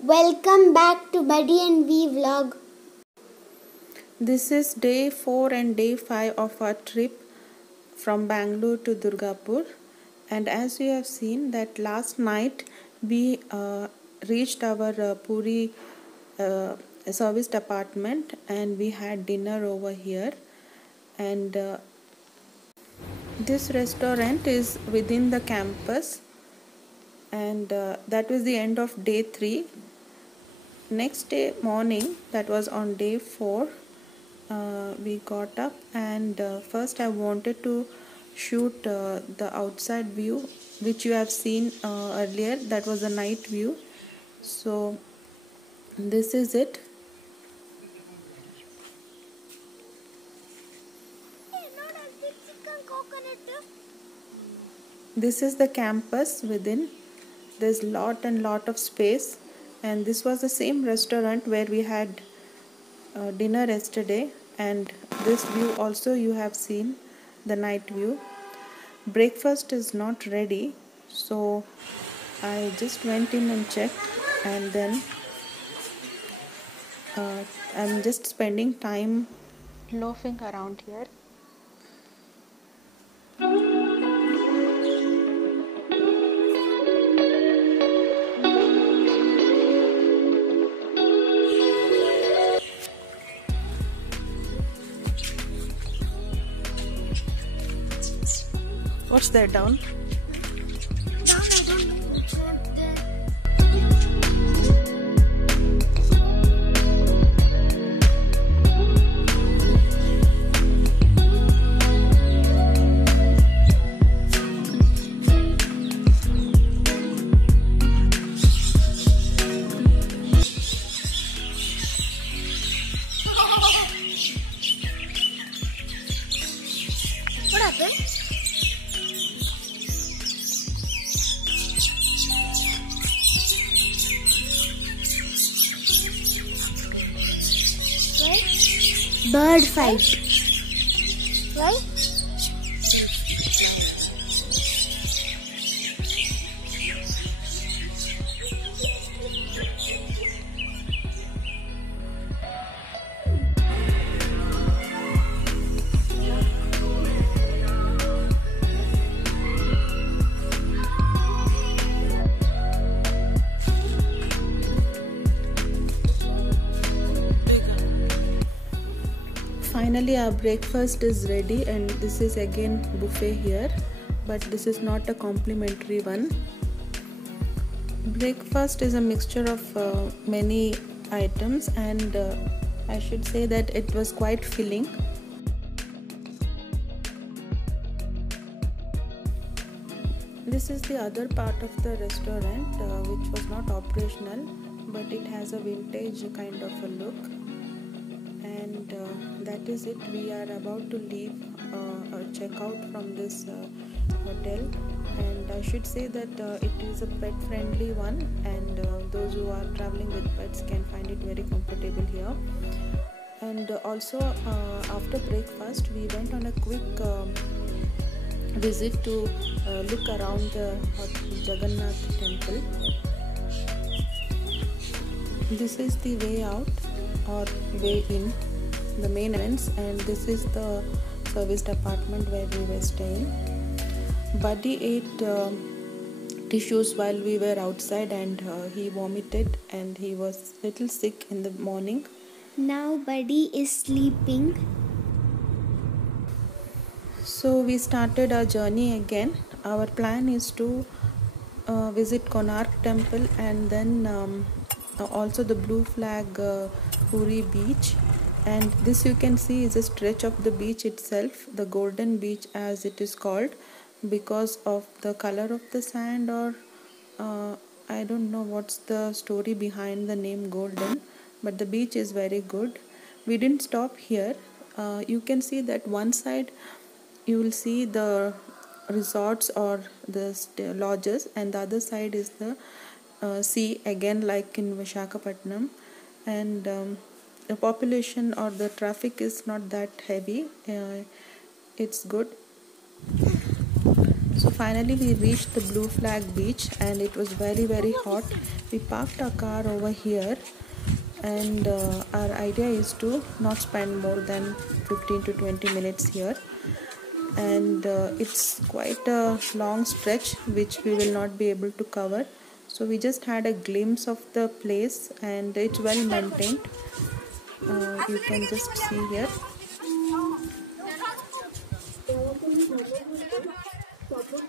Welcome back to Buddy and V vlog. This is day 4 and day 5 of our trip from Bangalore to Durgapur, and as you have seen that last night we reached our Puri serviced apartment and we had dinner over here. And this restaurant is within the campus, and that was the end of day 3. Next day morning, that was on day 4, we got up and first I wanted to shoot the outside view which you have seen earlier. That was a night view. So this is it. This is the campus within. There's lot of space, and this was the same restaurant where we had dinner yesterday, and this view also you have seen, the night view. Breakfast is not ready, so I just went in and checked, and then I'm just spending time loafing around here. What's there down? What happened? Bird fight. Right? Finally our breakfast is ready, and this is again buffet here, but this is not a complimentary one. Breakfast is a mixture of many items, and I should say that it was quite filling. This is the other part of the restaurant which was not operational, but it has a vintage kind of a look. And that is it. We are about to leave or check out from this hotel, and I should say that it is a pet friendly one, and those who are traveling with pets can find it very comfortable here. And also after breakfast we went on a quick visit to look around the Jagannath temple. This is the way out or way in, the main entrance, and this is the serviced apartment where we were staying. Buddy ate tissues while we were outside, and he vomited, and he was little sick in the morning. Now Buddy is sleeping. So we started our journey again. Our plan is to visit Konark temple, and then also the Blue Flag Puri beach. And this you can see is a stretch of the beach itself, the golden beach as it is called, because of the color of the sand, or I don't know what's the story behind the name golden, but the beach is very good. We didn't stop here. You can see that one side you will see the resorts or the lodges, and the other side is the sea, again like in Visakhapatnam. And the population or the traffic is not that heavy. It's good. So So finally we reached the Blue Flag beach and it was very hot. We parked our car over here and our idea is to not spend more than 15 to 20 minutes here, and it's quite a long stretch which we will not be able to cover, so we just had a glimpse of the place and it's well maintained. You can just see here.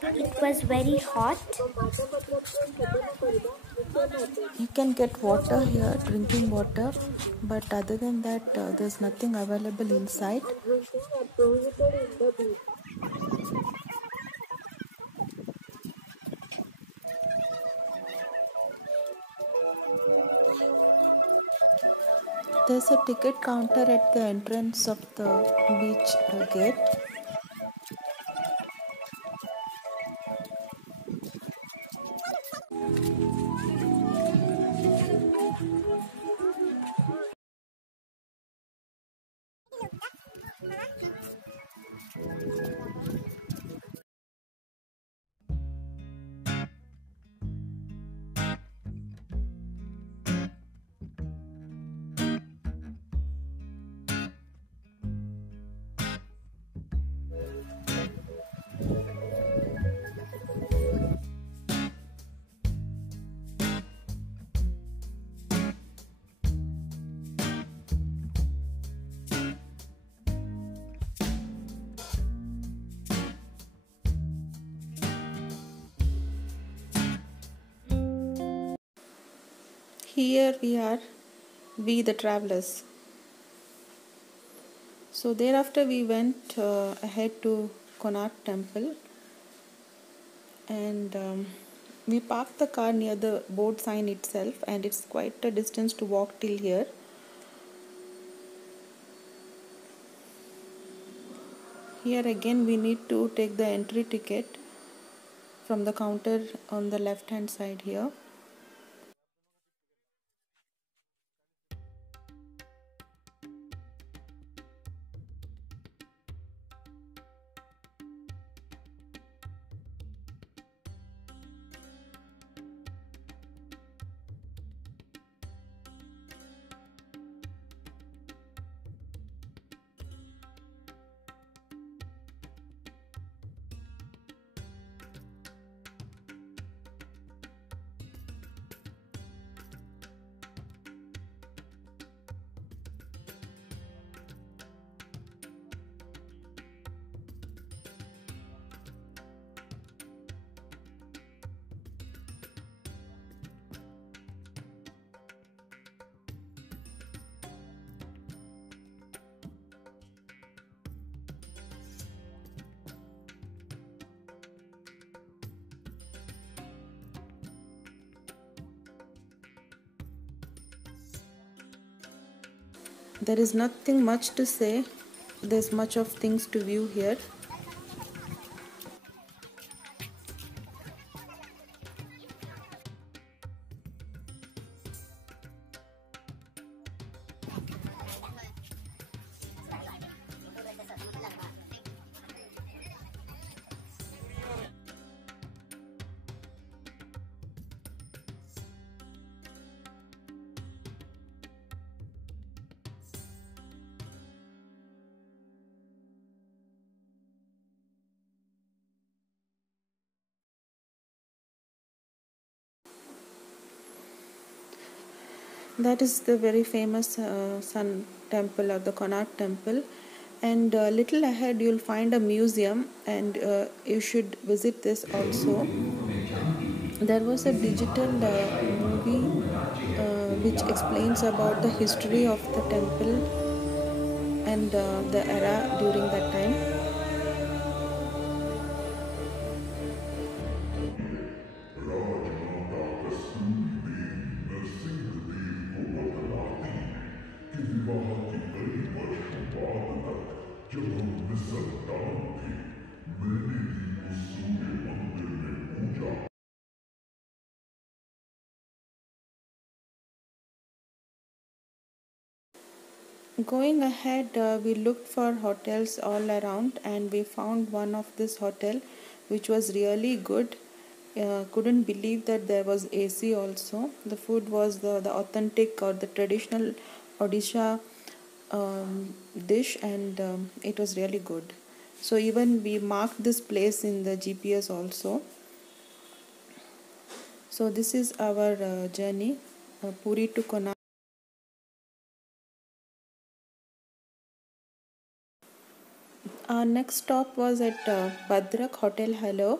It was very hot. You can get water here, drinking water, but other than that there's nothing available inside. There's a ticket counter at the entrance of the beach gate. Here we are, we the travelers. So thereafter we went ahead to Konark temple, and we parked the car near the board sign itself, and it's quite a distance to walk till here. Here again we need to take the entry ticket from the counter on the left hand side here. There is nothing much to say, there's much of things to view here. That is the very famous Sun Temple or the Konark Temple, and little ahead you'll find a museum, and you should visit this also. There was a digital movie which explains about the history of the temple and the era during that time. Going ahead, we looked for hotels all around and we found one of this hotel which was really good. Couldn't believe that there was AC also. The food was the authentic or the traditional Odisha dish, and it was really good. So even we marked this place in the GPS also. So this is our journey, Puri to Konark. Our next stop was at Badrak Hotel Hello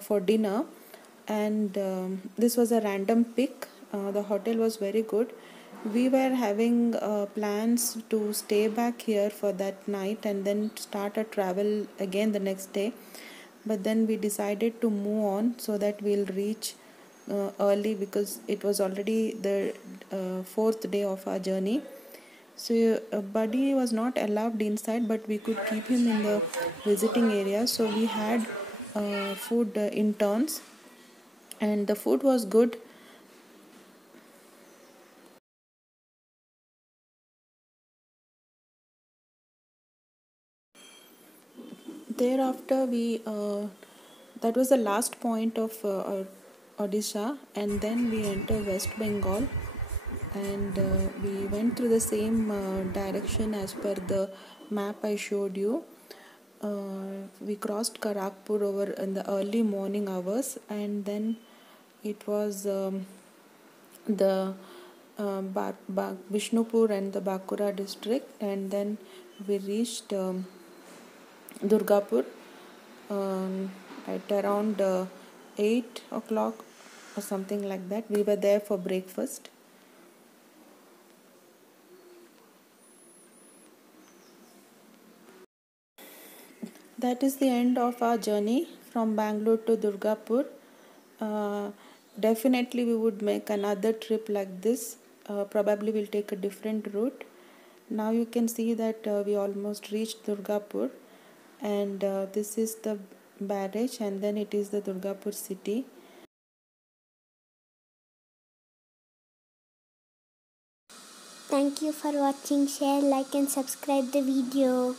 for dinner, and this was a random pick. The hotel was very good. We were having plans to stay back here for that night and then start a travel again the next day, but then we decided to move on so that we'll reach early because it was already the fourth day of our journey. So Buddy was not allowed inside, but we could keep him in the visiting area. So we had food in turns, and the food was good. Thereafter, we that was the last point of Odisha, and then we entered West Bengal, and we went through the same direction as per the map I showed you. We crossed Karakpur over in the early morning hours, and then it was the Vishnupur and the Bakura district, and then we reached Durgapur at around 8 o'clock or something like that. We were there for breakfast. That is the end of our journey from Bangalore to Durgapur. Uh, Definitely, we would make another trip like this. Probably, we'll take a different route. Now, you can see that we almost reached Durgapur, and this is the barrage, and then it is the Durgapur city. Thank you for watching. Share, like, and subscribe the video.